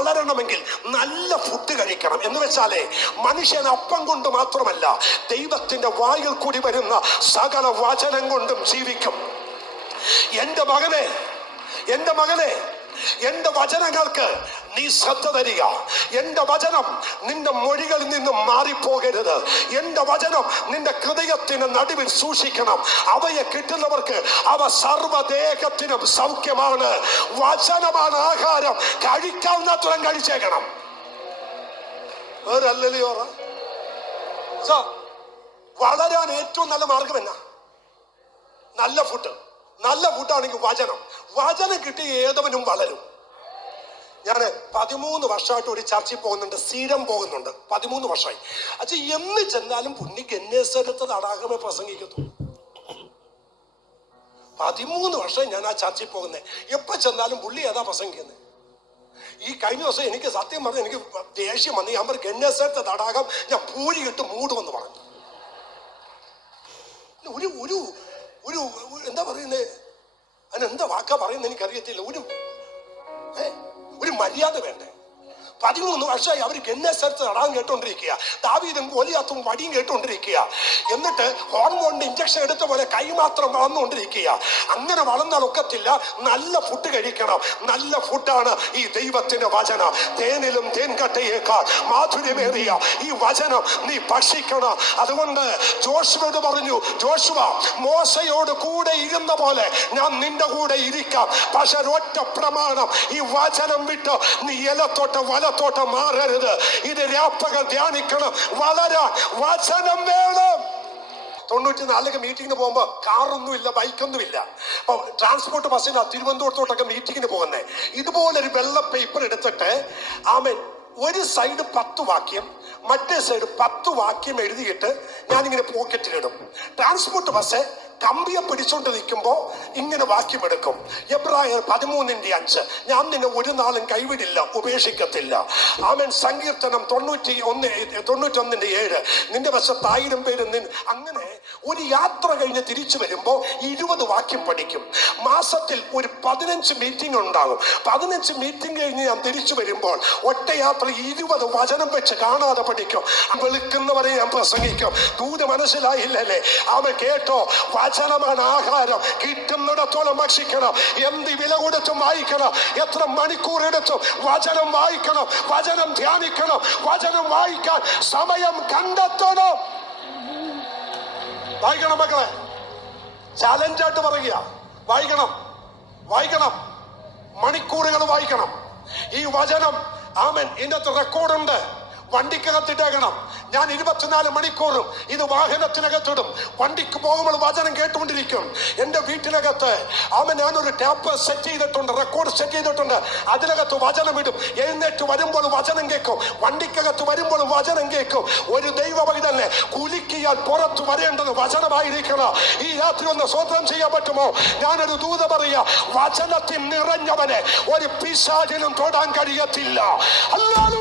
വളരണമെങ്കിൽ നല്ല ഫുഡ് കഴിക്കണം. എന്ന് വെച്ചാലേ മനുഷ്യൻ അപ്പം കൊണ്ട് മാത്രമല്ല, ദൈവത്തിന്റെ വായിൽ കൂടി വരുന്ന സകല വചനം കൊണ്ടും ജീവിക്കും. എൻ്റെ മകനെ, എൻ്റെ മകനെ, എൻ്റെ വചനങ്ങൾക്ക് നീ ശ്രദ്ധ തരിക. എൻ്റെ വചനം നിന്റെ മൊഴികളിൽ നിന്നും മാറിപ്പോകരുത്. എൻ്റെ വചനം നിന്റെ ഹൃദയത്തിന് നടുവിൽ സൂക്ഷിക്കണം. അവയെ കിട്ടുന്നവർക്ക് അവ സർവ്വദേഹത്തിനും സൗഖ്യമാണ്. വചനമാണ് ആഹാരം. കഴിക്കാവുന്നത്രയും കഴിച്ചേക്കണം. വളരാൻ ഏറ്റവും നല്ല മാർഗം എന്നാ? നല്ല ഫുഡ്. നല്ല ഫുഡാണെങ്കിൽ വചനം. വചനം കിട്ടി ഏതവനും വളരും. ഞാൻ 13 വർഷമായിട്ട് ഒരു ചർച്ചയിൽ പോകുന്നുണ്ട്, സ്ഥിരം പോകുന്നുണ്ട്. 13 വർഷമായി. അച്ഛാ, എന്ന് ചെന്നാലും പുണ്ണിക്ക് എന്നേസരത്ത് തടാകമേ പ്രസംഗിക്കത്തു. 13 വർഷമായി ഞാൻ ആ ചർച്ചയിൽ പോകുന്നത്. എപ്പോൾ ചെന്നാലും പുള്ളി ഏതാ പ്രസംഗിക്കുന്നത്? ഈ കഴിഞ്ഞ ദിവസം എനിക്ക് സത്യം പറഞ്ഞാൽ എനിക്ക് ദേഷ്യം വന്നു. ഞാൻ പറഞ്ഞു, എന്നേസരത്തെ തടാകം ഞാൻ പൂരി കിട്ട് മൂടുമെന്ന് പറഞ്ഞു. ഒരു ഒരു ഒരു എന്താ പറയുന്നത്, അതിനെന്താ വാക്കാ പറയുന്നത് എനിക്കറിയത്തില്ല. ഒരു മര്യാദ വേണ്ടേ? 13 വർഷമായി അവർ ഗന്നേസരത്ത് തടാകം കേട്ടോണ്ടിരിക്കുക. ദാവീദും ഗോലിയാത്തും വടിയും കേട്ടോണ്ടിരിക്കുക. എന്നിട്ട് ഹോർമോണിന്റെ ഇഞ്ചക്ഷൻ എടുത്ത പോലെ കൈ മാത്രം വളർന്നുകൊണ്ടിരിക്കുക. അങ്ങനെ വളർന്നാൽ ഒക്കത്തില്ല. നല്ല ഫുഡ് കഴിക്കണം. നല്ല ഫുഡാണ് ഈ ദൈവത്തിന്റെ വചനം. തേനിലും തേൻകട്ടയേക്കാൾ മാധുര്യമേറിയ ഈ വചനം നീ ഭക്ഷിക്കണം. അതുകൊണ്ട് ജോഷുവോട് പറഞ്ഞു, ജോഷുവ, മോശയോട് കൂടെ ഇരുന്ന പോലെ ഞാൻ നിന്റെ കൂടെ ഇരിക്കാം. പക്ഷെ ഒറ്റ പ്രമാണം, ഈ വചനം വിട്ട് നീ ഇലത്തോട്ട് വലത്തോട്ട് മാറരുത്. ഇത് രാപ്പകൽ ധ്യാനിക്കണം. വളരാൻ വചനം വേണം. 94 മീറ്റിങ്ങിന് പോകുമ്പോൾ കാറൊന്നുമില്ല, ബൈക്കൊന്നുമില്ല. അപ്പോൾ ട്രാൻസ്പോർട്ട് ബസ്സിനാ തിരുവനന്തപുരത്തോട്ടൊക്കെ മീറ്റിങ്ങിന് പോകുന്നത്. ഇതുപോലൊരു വെള്ള പേപ്പർ എടുത്തിട്ട് ആമേൻ ഒരു സൈഡ് 10 വാക്യം, മറ്റേ സൈഡ് 10 വാക്യം എഴുതിയിട്ട് ഞാനിങ്ങനെ പോക്കറ്റിലിടും. ട്രാൻസ്പോർട്ട് ബസ് കമ്പിയെ പിടിച്ചോണ്ട് നിൽക്കുമ്പോൾ ഇങ്ങനെ വാക്യമെടുക്കും. എബ്രായർ 13:5, ഞാൻ നിന്നെ ഒരു നാളും കൈവിടില്ല, ഉപേക്ഷിക്കത്തില്ല. ആമേൻ. സങ്കീർത്തനം 91:7, നിന്റെ വശത്ത് 1000 പേര്. അങ്ങനെ ഒരു യാത്ര കഴിഞ്ഞ് തിരിച്ചു വരുമ്പോൾ 20 വാക്യം പഠിക്കും. മാസത്തിൽ ഒരു 15 മീറ്റിംഗ് ഉണ്ടാകും. 15 മീറ്റിംഗ് കഴിഞ്ഞ് ഞാൻ തിരിച്ചു വരുമ്പോൾ ഒറ്റ യാത്ര 20 വചനം വെച്ച് കാണാതെ പഠിക്കും. വെളുക്കുന്നവരെ ഞാൻ പ്രസംഗിക്കും. ദൂത് മനസ്സിലായില്ലല്ലേ? അവൻ കേട്ടോ, വചനമാണ് ആഹാരം. കിട്ടുന്നിടത്തോളം ഭക്ഷിക്കണം. എന്ത് വില കൊടുത്തും വായിക്കണം. എത്ര മണിക്കൂർ എടുത്തും വചനം വായിക്കണം. വചനം ധ്യാനിക്കണം. വചനം വായിക്കാൻ സമയം കണ്ടെത്തണം. വായിക്കണം മക്കളെ. ചാലഞ്ചായിട്ട് പറയുക, വായിക്കണം, വായിക്കണം, മണിക്കൂറുകൾ വായിക്കണം. ഈ വചനം ആമേൻ ഇതിനകത്ത് റെക്കോർഡുണ്ട്. വണ്ടിക്കകത്തിട്ടേക്കണം. ഞാൻ 24 മണിക്കൂറും ഇത് വാഹനത്തിനകത്തിടും. വണ്ടിക്ക് പോകുമ്പോൾ വചനം കേട്ടുകൊണ്ടിരിക്കും. എൻ്റെ വീട്ടിനകത്ത് ഞാനൊരു ടാപ്പ് സെറ്റ് ചെയ്തിട്ടുണ്ട്, റെക്കോർഡ് സെറ്റ് ചെയ്തിട്ടുണ്ട്. അതിനകത്ത് വചനം ഇടും. എഴുന്നേറ്റ് വരുമ്പോൾ വചനം കേൾക്കും. വണ്ടിക്കകത്ത് വരുമ്പോൾ വചനം കേൾക്കും. ഒരു ദൈവ പൈതലിനെ കുലുക്കിയാൽ പുറത്തു വരേണ്ടത് വചനമായിരിക്കണം. ഈ രാത്രി ഒന്ന് സ്വന്തം ചെയ്യാൻ പറ്റുമോ? ഞാനൊരു ദൂത പറയാ, വചനത്തിൽ നിറഞ്ഞവനെ ഒരു പിശാചിനും തൊടാൻ കഴിയത്തില്ല. അല്ലാതെ